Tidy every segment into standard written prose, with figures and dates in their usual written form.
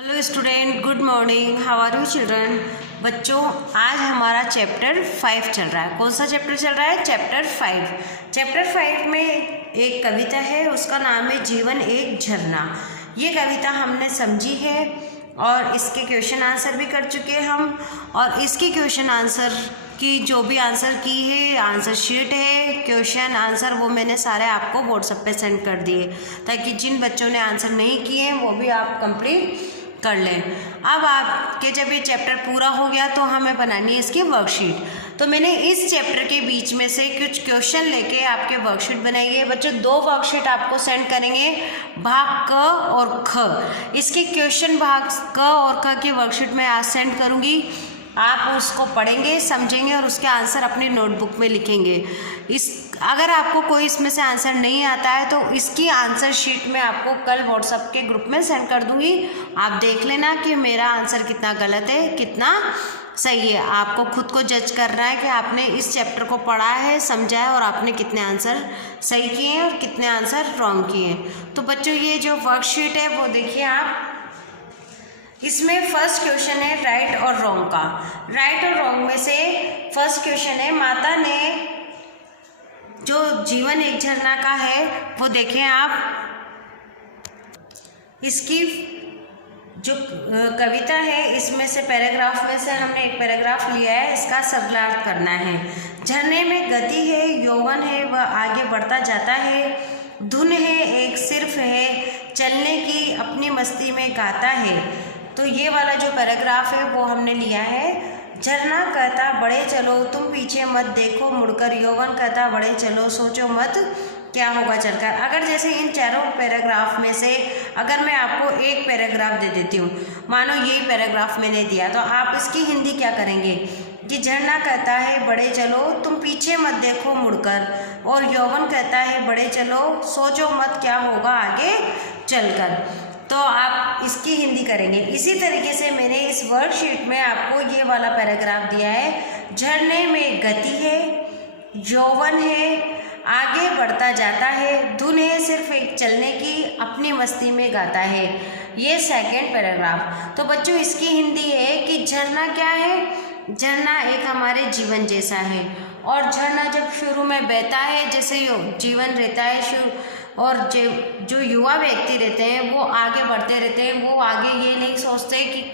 Hello student, good morning. How are you children? बच्चों, आज हमारा चैप्टर 5 चल रहा है। कौन सा चैप्टर चल रहा है? चैप्टर 5। चैप्टर 5 में एक कविता है, उसका नाम है जीवन एक झरना। ये कविता हमने समझी है और इसके क्वेश्चन आंसर भी कर चुके हैं हम। और इसके क्वेश्चन आंसर की जो भी आंसर की है, आंसर शीट है, क्वेश्चन आंसर, वो मैंने सारे आपको व्हाट्सएप पे सेंड कर दिए, ताकि जिन बच्चों ने आंसर नहीं किए हैं वो भी आप कंप्लीट कर लें। अब आपके जब ये चैप्टर पूरा हो गया तो हमें बनानी है इसकी वर्कशीट। तो मैंने इस चैप्टर के बीच में से कुछ क्वेश्चन लेके आपके वर्कशीट बनाई है। बच्चों, 2 वर्कशीट आपको सेंड करेंगे, भाग क और ख। इसके क्वेश्चन भाग क और ख की वर्कशीट में आज सेंड करूँगी। आप उसको पढ़ेंगे, समझेंगे और उसके आंसर अपनी नोटबुक में लिखेंगे। अगर आपको कोई इसमें से आंसर नहीं आता है तो इसकी आंसर शीट में आपको कल व्हाट्सएप के ग्रुप में सेंड कर दूंगी। आप देख लेना कि मेरा आंसर कितना गलत है, कितना सही है। आपको खुद को जज करना है कि आपने इस चैप्टर को पढ़ा है, समझा है और आपने कितने आंसर सही किए हैं और कितने आंसर रॉन्ग किए हैं। तो बच्चों, ये जो वर्कशीट है वो देखिए आप। इसमें फर्स्ट क्वेश्चन है राइट और रॉन्ग का। राइट और रॉन्ग में से फर्स्ट क्वेश्चन है, माता ने जो जीवन एक झरना का है वो देखें आप। इसकी जो कविता है इसमें से पैराग्राफ में से हमने एक पैराग्राफ लिया है, इसका शब्दार्थ करना है। झरने में गति है, यौवन है, वह आगे बढ़ता जाता है। धुन है, एक सिर्फ है, चलने की अपनी मस्ती में गाता है। तो ये वाला जो पैराग्राफ है वो हमने लिया है। झरना कहता बढ़े चलो, तुम पीछे मत देखो मुड़कर। यौवन कहता बढ़े चलो, सोचो मत क्या होगा चलकर। अगर जैसे इन चारों पैराग्राफ में से अगर मैं आपको एक पैराग्राफ दे देती हूँ, मानो यही पैराग्राफ मैंने दिया, तो आप इसकी हिंदी क्या करेंगे कि झरना कहता है बढ़े चलो, तुम पीछे मत देखो मुड़कर, और यौवन कहता है बढ़े चलो, सोचो मत क्या होगा आगे चलकर। तो आप इसकी हिंदी करेंगे। इसी तरीके से मैंने इस वर्कशीट में आपको ये वाला पैराग्राफ दिया है। झरने में गति है, यौवन है, आगे बढ़ता जाता है। धुन है, सिर्फ एक चलने की, अपनी मस्ती में गाता है। ये सेकंड पैराग्राफ। तो बच्चों, इसकी हिंदी है कि झरना क्या है? झरना एक हमारे जीवन जैसा है। और झरना जब शुरू में बहता है, जैसे जीवन रहता है शुरू, और जो युवा व्यक्ति रहते हैं वो आगे बढ़ते रहते हैं। वो आगे ये नहीं सोचते कि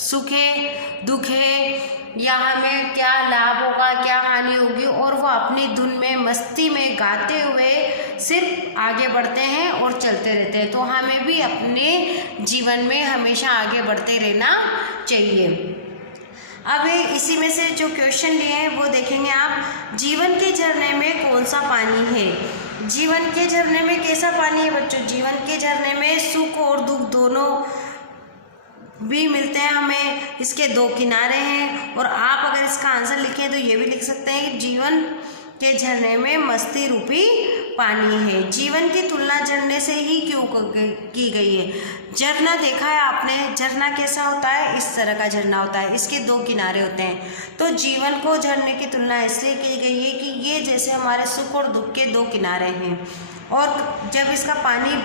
सुख है, दुख है, या हमें क्या लाभ होगा, क्या हानि होगी, और वो अपनी धुन में, मस्ती में गाते हुए सिर्फ आगे बढ़ते हैं और चलते रहते हैं। तो हमें भी अपने जीवन में हमेशा आगे बढ़ते रहना चाहिए। अब इसी में से जो क्वेश्चन लिए हैं वो देखेंगे आप। जीवन के झरने में कौन सा पानी है? जीवन के झरने में कैसा पानी है बच्चों? जीवन के झरने में सुख और दुख दोनों भी मिलते हैं हमें। इसके 2 किनारे हैं। और आप अगर इसका आंसर लिखें तो ये भी लिख सकते हैं कि जीवन के झरने में मस्ती रूपी पानी है। जीवन की तुलना झरने से ही क्यों की गई है? झरना देखा है आपने? झरना कैसा होता है? इस तरह का झरना होता है, इसके 2 किनारे होते हैं। तो जीवन को झरने की तुलना इसलिए की गई है कि ये जैसे हमारे सुख और दुख के 2 किनारे हैं, और जब इसका पानी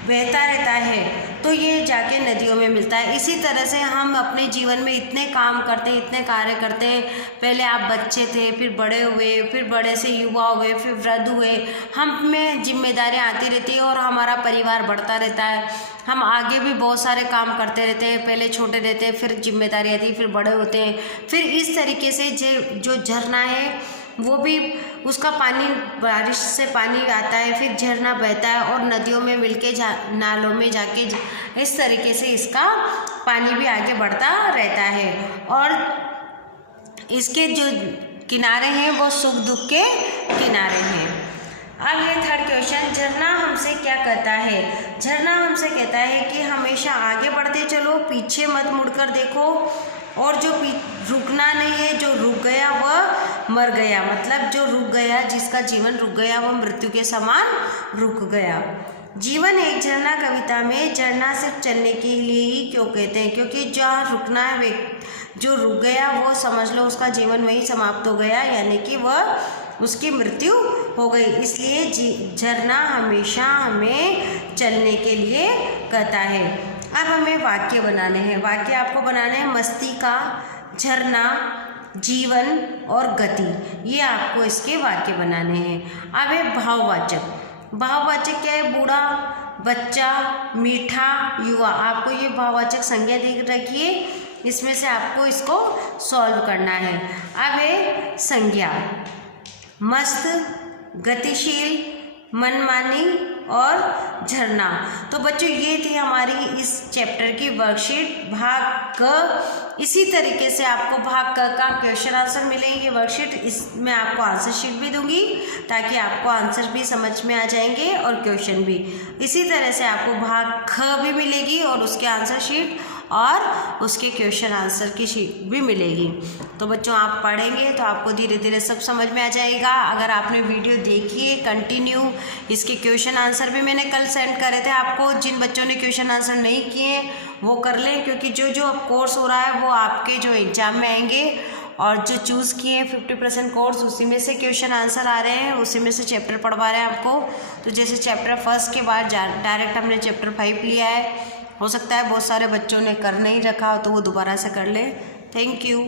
बहता रहता है तो ये जाके नदियों में मिलता है। इसी तरह से हम अपने जीवन में इतने काम करते हैं, इतने कार्य करते हैं। पहले आप बच्चे थे, फिर बड़े हुए, फिर बड़े से युवा हुए, फिर वृद्ध हुए। हम में जिम्मेदारियां आती रहती है और हमारा परिवार बढ़ता रहता है। हम आगे भी बहुत सारे काम करते रहते हैं। पहले छोटे रहते हैं, फिर जिम्मेदारी आती है, फिर बड़े होते हैं। फिर इस तरीके से जो झरना है वो भी, उसका पानी, बारिश से पानी आता है, फिर झरना बहता है और नदियों में मिलके नालों में जाके इस तरीके से इसका पानी भी आगे बढ़ता रहता है। और इसके जो किनारे हैं वो सुख दुख के किनारे हैं। अब ये थर्ड क्वेश्चन, झरना हमसे क्या कहता है? झरना हमसे कहता है कि हमेशा आगे बढ़ते चलो, पीछे मत मुड़कर देखो, और जो रुकना नहीं है, जो रुक गया वह मर गया। मतलब जो रुक गया, जिसका जीवन रुक गया, वह मृत्यु के समान रुक गया। जीवन एक झरना कविता में झरना सिर्फ चलने के लिए ही क्यों कहते हैं? क्योंकि जहाँ रुकना है, जो रुक गया वो समझ लो उसका जीवन वहीं समाप्त हो गया, यानी कि वह उसकी मृत्यु हो गई। इसलिए झरना हमेशा हमें चलने के लिए कहता है। अब हमें वाक्य बनाने हैं। वाक्य आपको बनाने हैं मस्ती का, झरना, जीवन और गति, ये आपको इसके वाक्य बनाने हैं। अब है भाववाचक। भाववाचक क्या है? बूढ़ा, बच्चा, मीठा, युवा। आपको ये भाववाचक संज्ञा देख रखिए, इसमें से आपको इसको सॉल्व करना है। अब है संज्ञा, मस्त, गतिशील, मनमानी और झरना। तो बच्चों ये थी हमारी इस चैप्टर की वर्कशीट भाग क। इसी तरीके से आपको भाग क का क्वेश्चन आंसर मिलेंगे वर्कशीट, इसमें आपको आंसर शीट भी दूंगी ताकि आपको आंसर भी समझ में आ जाएंगे और क्वेश्चन भी। इसी तरह से आपको भाग ख भी मिलेगी और उसके आंसर शीट और उसके क्वेश्चन आंसर की शीट भी मिलेगी। तो बच्चों आप पढ़ेंगे तो आपको धीरे धीरे सब समझ में आ जाएगा। अगर आपने वीडियो देखी है कंटिन्यू, इसके क्वेश्चन आंसर भी मैंने कल सेंड करे थे आपको। जिन बच्चों ने क्वेश्चन आंसर नहीं किए वो कर लें, क्योंकि जो अब कोर्स हो रहा है वो आपके जो एग्ज़ाम में आएंगे और जो चूज़ किए हैं 50% कोर्स, उसी में से क्वेश्चन आंसर आ रहे हैं, उसी में से चैप्टर पढ़वा रहे हैं आपको। तो जैसे चैप्टर फर्स्ट के बाद डायरेक्ट हमने चैप्टर 5 लिया है। हो सकता है बहुत सारे बच्चों ने कर नहीं रखा तो वो दोबारा से कर ले। Thank you.